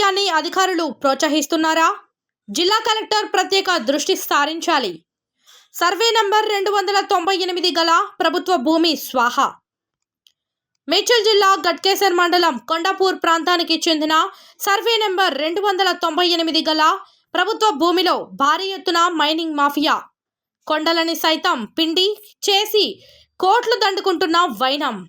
అధికారులు ప్రోత్సహిస్తున్నారా? జిల్లా కలెక్టర్ ప్రత్యేక దృష్టి సారించాలి. సర్వే నంబర్ రెండు వందల తొంభై ఎనిమిది గల ప్రభుత్వ భూమి స్వాహ. మేడ్చల్ జిల్లా గట్కేసర్ మండలం కొండాపూర్ ప్రాంతానికి చెందిన సర్వే నెంబర్ రెండు వందల తొంభై ఎనిమిది గల ప్రభుత్వ భూమిలో భారీ ఎత్తున మైనింగ్ మాఫియా. కొండలని సైతం పిండి చేసి కోట్లు దండుకుంటున్న వైనం.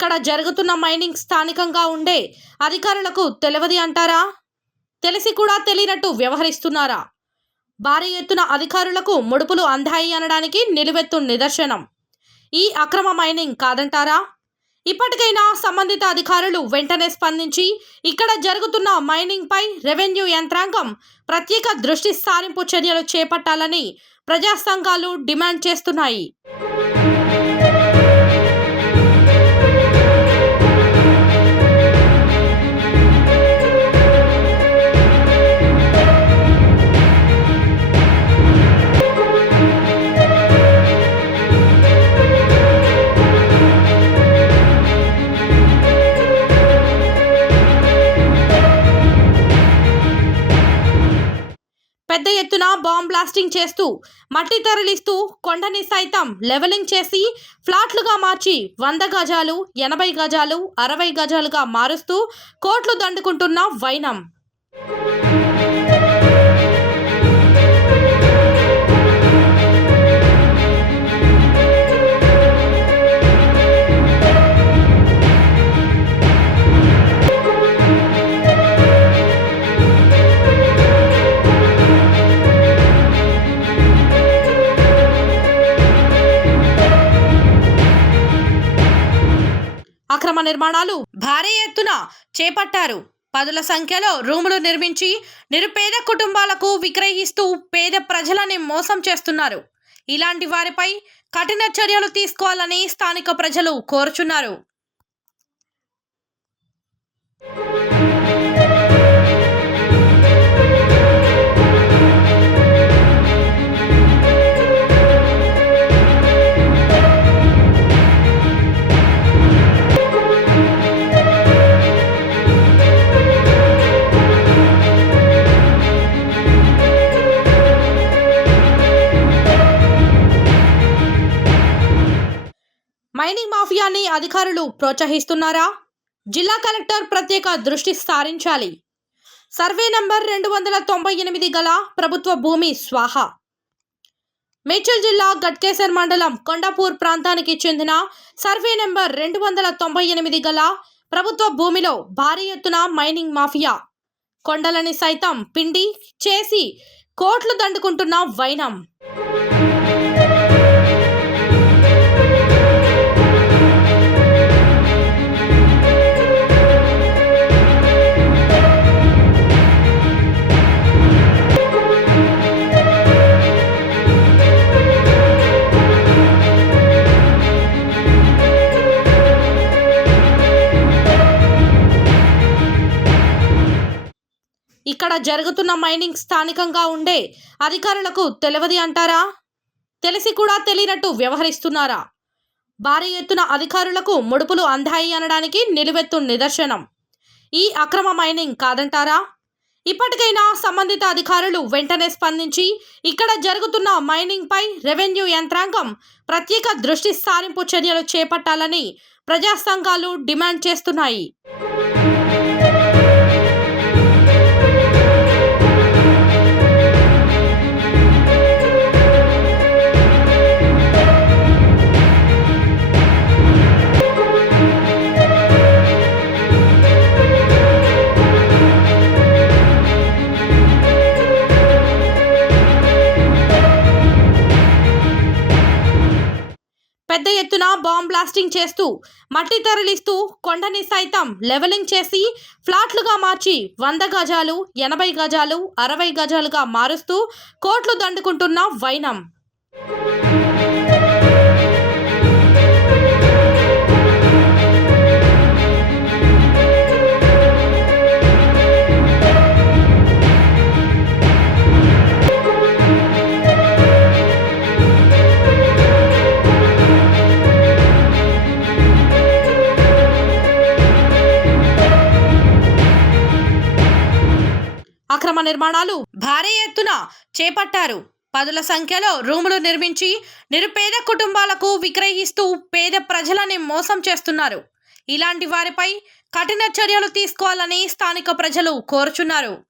ఇక్కడ జరుగుతున్న మైనింగ్ స్థానికంగా ఉండే అధికారులకు తెలియదు అంటారా? తెలిసి కూడా తెలియనట్టు వ్యవహరిస్తున్నారా? భారీ ఎత్తున అధికారులకు ముడుపులు అందాయి అనడానికి నిలువెత్తు నిదర్శనం. ఈ అక్రమ మైనింగ్ కాదంటారా? ఇప్పటికైనా సంబంధిత అధికారులు వెంటనే స్పందించి ఇక్కడ జరుగుతున్న మైనింగ్ పై రెవెన్యూ యంత్రాంగం ప్రత్యేక దృష్టి సారింపు చర్యలు చేపట్టాలని ప్రజా సంఘాలు డిమాండ్ చేస్తున్నాయి. ఎత్తున బాంబ్ బ్లాస్టింగ్ చేస్తూ మట్టి తరలిస్తూ కొండని సైతం లెవెలింగ్ చేసి ఫ్లాట్లుగా మార్చి వంద గజాలు ఎనభై గజాలు అరవై గజాలుగా మారుస్తూ కోట్లు దండుకుంటున్న వైనం. అక్రమ నిర్మాణాలు భారీ ఎత్తున చేపట్టారు. పదుల సంఖ్యలో రూములు నిర్మించి నిరుపేద కుటుంబాలకు విక్రయిస్తూ పేద ప్రజలని మోసం చేస్తున్నారు. ఇలాంటి వారిపై కఠిన చర్యలు తీసుకోవాలని స్థానిక ప్రజలు కోరుచున్నారు. మైనింగ్ అధికారులు ప్రోత్సహిస్తున్నారా? జిల్లా కలెక్టర్ ప్రత్యేక దృష్టి సారించాలి. సర్వే నంబర్ రెండు వందల తొంభై ఎనిమిది గల ప్రభుత్వ భూమి స్వాహ. మేడ్చల్ జిల్లా గట్కేసర్ మండలం కొండాపూర్ ప్రాంతానికి చెందిన సర్వే నెంబర్ రెండు వందల తొంభై ఎనిమిది గల ప్రభుత్వ భూమిలో భారీ ఎత్తున మైనింగ్ మాఫియా. కొండలని సైతం పిండి చేసి కోట్లు దండుకుంటున్న వైనం. ఇక్కడ జరుగుతున్న మైనింగ్ స్థానికంగా ఉండే అధికారులకు తెలియదు అంటారా? తెలిసి కూడా తెలియనట్టు వ్యవహరిస్తున్నారా? భారీ ఎత్తున అధికారులకు ముడుపులు అందాయి అనడానికి నిలువెత్తు నిదర్శనం. ఈ అక్రమ మైనింగ్ కాదంటారా? ఇప్పటికైనా సంబంధిత అధికారులు వెంటనే స్పందించి ఇక్కడ జరుగుతున్న మైనింగ్ పై రెవెన్యూ యంత్రాంగం ప్రత్యేక దృష్టి సారింపు చర్యలు చేపట్టాలని ప్రజా సంఘాలు డిమాండ్ చేస్తున్నాయి. పెద్ద ఎత్తున బాంబ్ బ్లాస్టింగ్ చేస్తూ మట్టి తరలిస్తూ కొండని సైతం లెవెలింగ్ చేసి ఫ్లాట్లుగా మార్చి వంద గజాలు ఎనభై గజాలు అరవై గజాలుగా మారుస్తూ కోట్లు దండుకుంటున్న వైనం. అక్రమ నిర్మాణాలు భారీ ఎత్తున చేపట్టారు. పదుల సంఖ్యలో రూములు నిర్మించి నిరుపేద కుటుంబాలకు విక్రయిస్తూ పేద ప్రజలని మోసం చేస్తున్నారు. ఇలాంటి వారిపై కఠిన చర్యలు తీసుకోవాలని స్థానిక ప్రజలు కోరుచున్నారు.